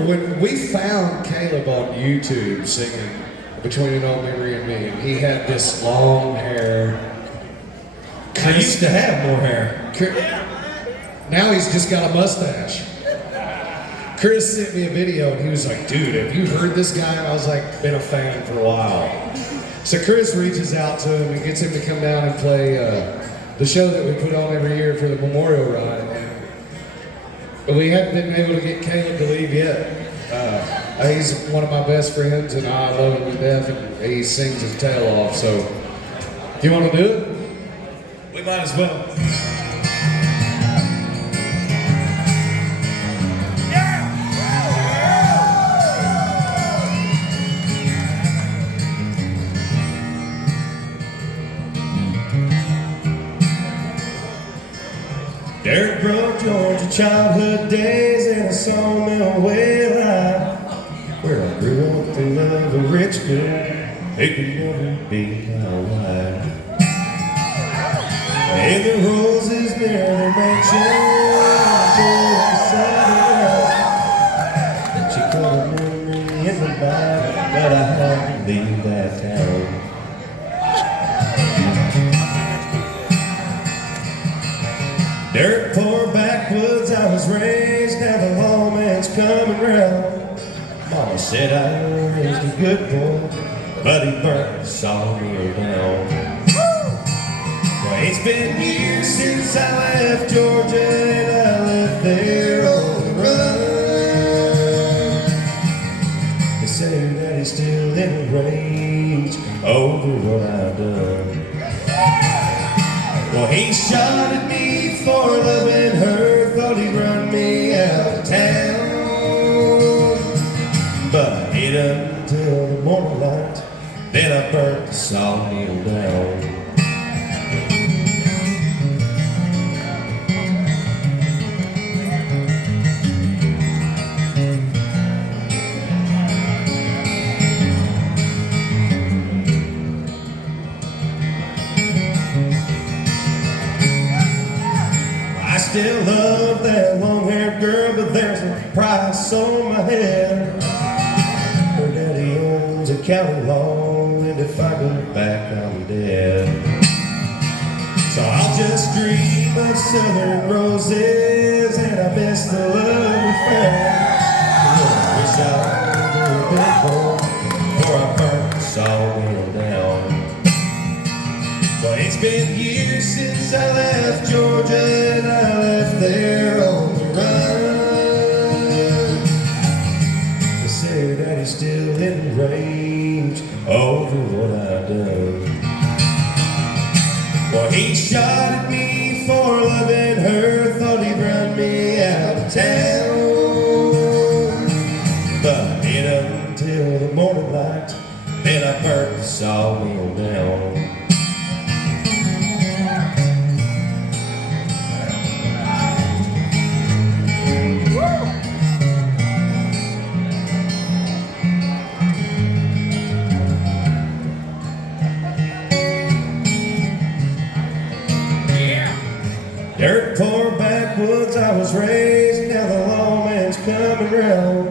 when we found Caleb on YouTube singing Between an Old Memory and Me, and he had this long hair. I used to have more hair. Now he's just got a mustache. Chris sent me a video and he was like, dude, have you heard this guy? And I was like, been a fan for a while. So Chris reaches out to him and gets him to come down and play the show that we put on every year for the Memorial Ride. But we haven't been able to get Caleb to leave yet. He's one of my best friends and I love him to death, and he sings his tail off. So, do you want to do it? We might as well. Dirt road, Georgia, childhood days in a sawmill Whitley, where I grew up to love a rich girl. It could never be my wife. And the roses near the mansion, and she put a memory in my mind, but I had to leave that town. Dirt poor backwoods I was raised, now the lawman's coming round. Mama said I raised a good boy, but he burnt the sawmill down. Well, it's been years since I left Georgia, and I left there on the run. They say that he's still in rage over what I've done. Well, he shot at me for loving her, thought he'd run me out of town. But I hid up until the morning light, then I burnt the sawmill down. I still love that long-haired girl, but there's a price on my head. Her daddy owns a county law, and if I go back, I'm dead. So I'll just dream of southern roses, and I miss the love we found. I wish I would have been born before I burnt the sawmill down. Well, it's been years since I left Georgia, and I left there on the run. They say that he's still in rage over what I've done. Well, he shot at me for loving her, thought he'd run me out of town. But I hid up until the morning light, then I burnt the sawmill down. Dirt poor backwoods I was raised, now the lawman's coming round.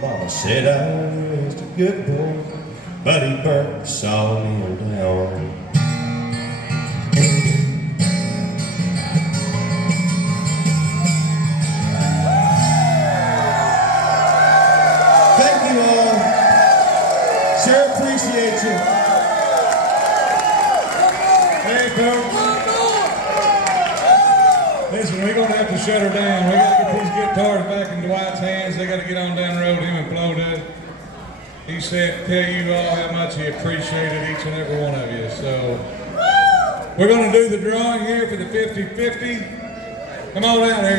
Mama said I raised a good boy, but he burnt the sawmill down. Thank you all. Sure appreciate you. Hey, folks. Listen, we're going to have to shut her down. We got to get these guitars back in Dwight's hands. They got to get on down the road. Him and Flo did. He said, tell you all how much he appreciated each and every one of you. So, we're going to do the drawing here for the 50-50. Come on out here.